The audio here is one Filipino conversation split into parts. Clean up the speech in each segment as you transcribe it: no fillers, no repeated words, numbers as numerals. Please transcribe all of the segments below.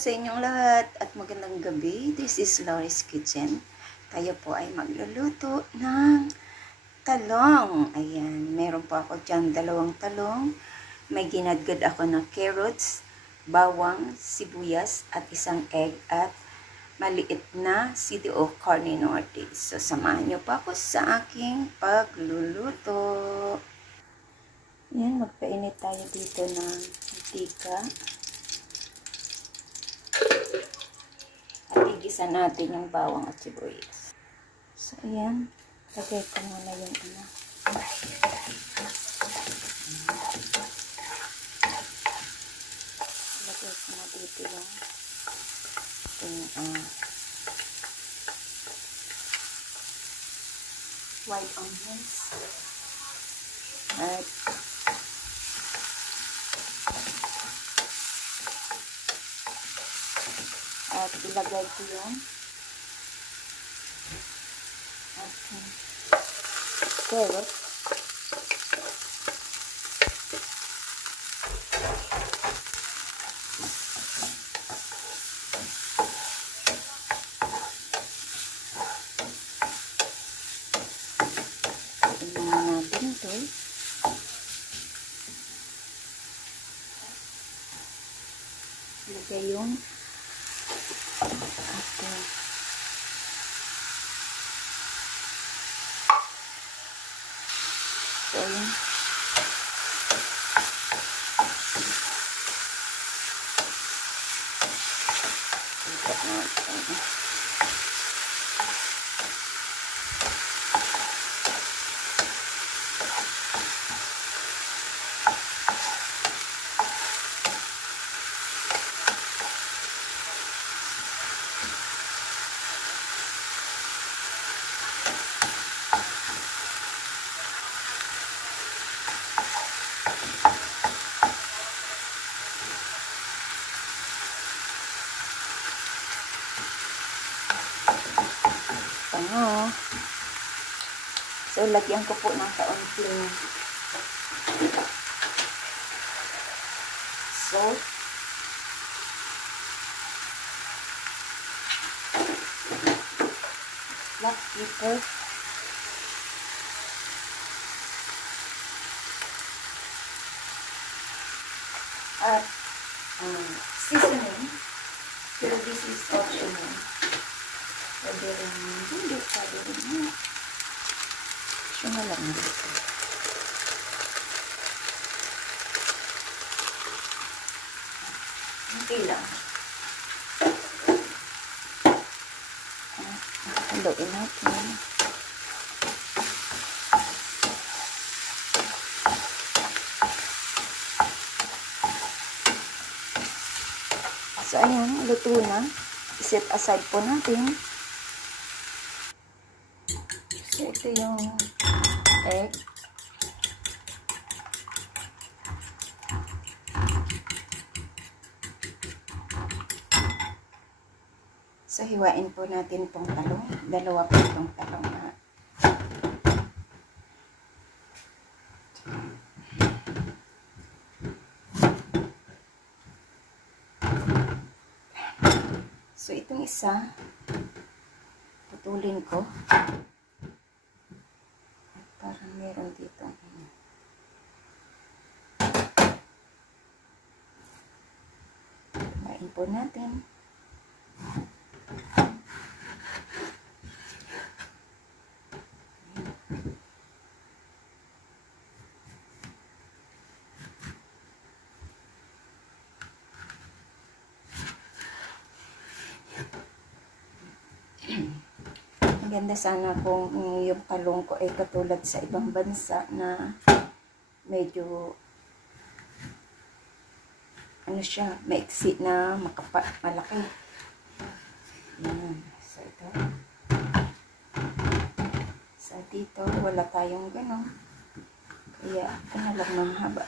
sa inyong lahat at magandang gabi. This is Laurie's Kitchen. Tayo po ay magluluto ng talong. Ayan, meron po ako dyan 2 talong. May ginadgad ako ng carrots, bawang, sibuyas at 1 egg at maliit na CDO Carne Norte. So, samahan niyo pa ako sa aking pagluluto. Ayan, magpainit tayo dito ng mantika. At igisa natin yung bawang at sibuyas. So, ayan. Lagay ko muna yung lagay ko na dito yung white onions. At ilagay ko yung ating carrot. Tingnan natin ito. Ilagay yung ating So, lagyan ko po ng kaunting salt. Black pepper. At seasoning. Pero this is optional. Pwede rin hindi. Pwede rin mo. Siya na lang dito. Okay lang. Haluin natin. So, ayan. Luto na. I-set aside po natin. So, ito yung egg. So, hiwain po natin itong talong. 2 po itong talong na. So, itong isa, putulin ko. Parang meron dito. Kain po natin. Maganda sana kung yung talong ko ay katulad sa ibang bansa na medyo ano siya, maiksi na malaki. Yan. So, ito. So, dito, wala tayong ganon. Kaya, ito na lang mahaba.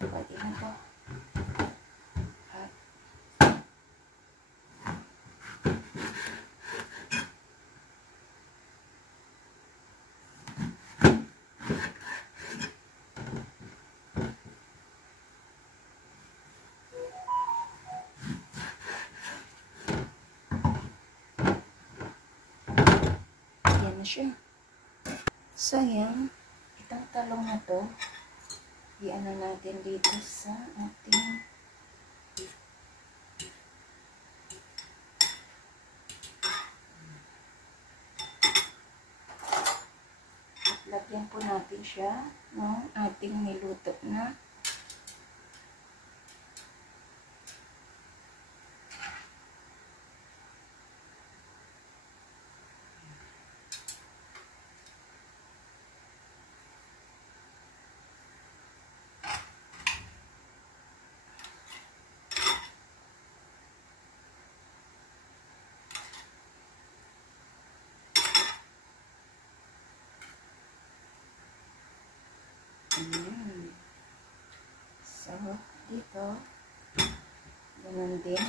Pwede na po. siya. So, ayan. Itong talong na to, i-ano natin dito sa ating lagyan po natin siya ng ating niluto na So, dito, ganun din.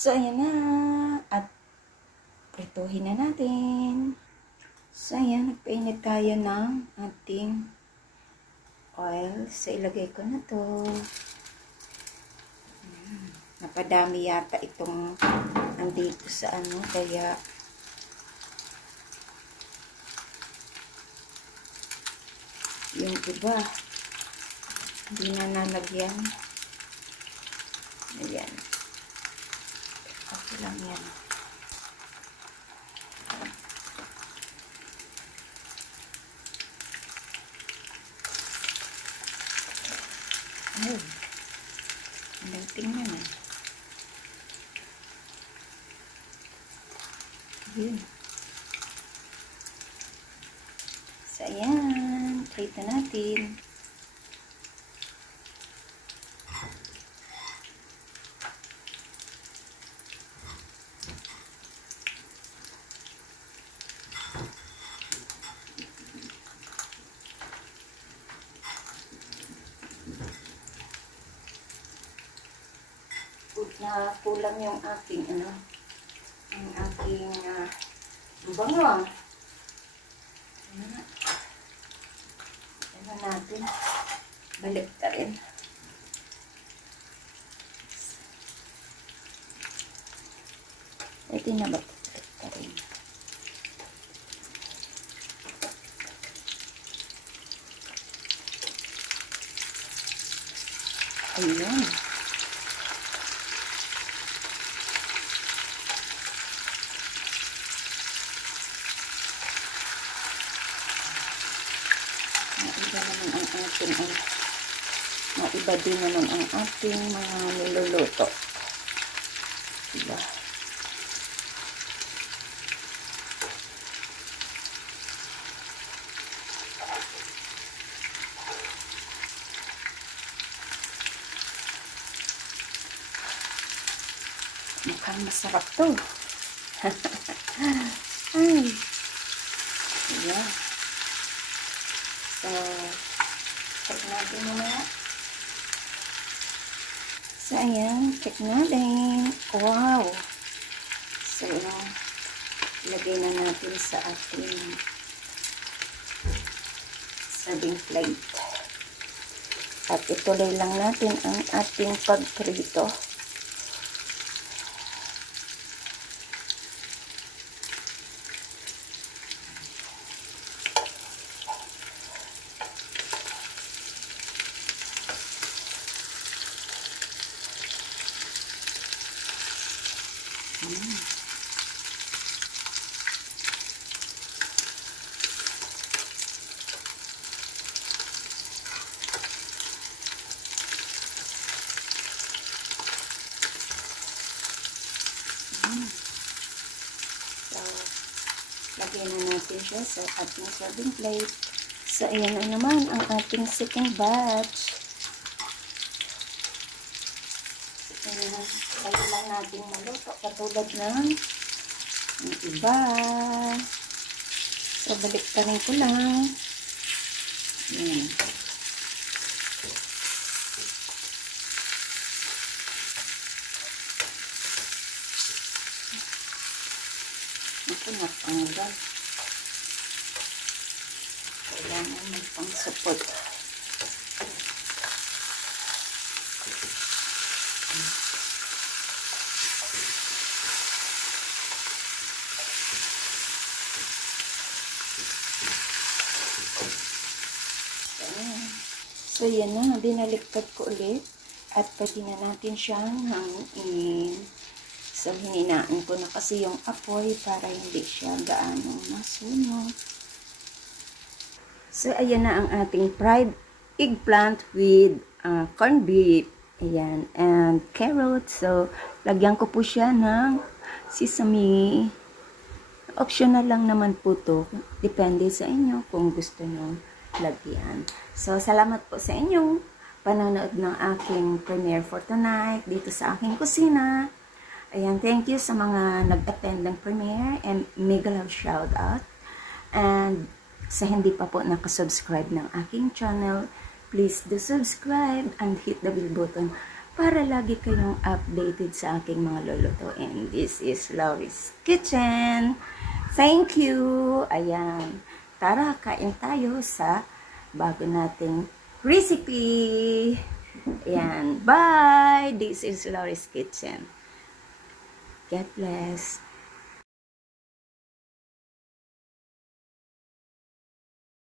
So, ayan na. At prituhin na natin. So, ayan. Nagpainit tayo ng ating oil. So, ilagay ko na to. Napadami yata itong andito sa ano. Kaya, yung iba, hindi na nalagyan. Ayan. Okay lang yan. Ay, ang tingnan na. Yun. So, ayan. Try na natin. Na kulang yung aking ano, ang aking bango. Ano natin, balik ta rin. Pwede na ba balik ta rin? Ayun. Maiba din naman ang ating mga niluluto. Diba? Mukhang masarap to. Ay. Yeah. So, check natin mamaya. So, ayan. Check natin. Wow! So, lagay na natin sa ating serving plate. At ituloy lang natin ang ating pagprito. So, lagyan na natin siya sa ating serving plate. So, ayan na naman ang ating second batch. So, kaya lang natin maluto katulad ng iba. So, balik ka rin ko lang. Ayan. natanggal. Kailangan may pangsupot. So, yan na. Binaliktad ko ulit. At pwede na natin siyang hangin. So, hininaan ko na kasi yung apoy para hindi siya gaano masunog. So, ayan na ang ating fried eggplant with corned beef. Ayan. And carrot. So, lagyan ko po siya ng sesame. Optional lang naman po to. Depende sa inyo kung gusto nyo lagyan. So, salamat po sa inyong panonood ng aking premiere for tonight dito sa aking kusina. Ayan, thank you sa mga nag-attend ng premiere and mega love shout out. And sa hindi pa po nakasubscribe ng aking channel, please do subscribe and hit the bell button para lagi kayong updated sa aking mga lulutuin. This is Laurie's Kitchen. Thank you! Ayan. Tara, kain tayo sa bago nating recipe. Ayan. Bye! This is Laurie's Kitchen. God bless.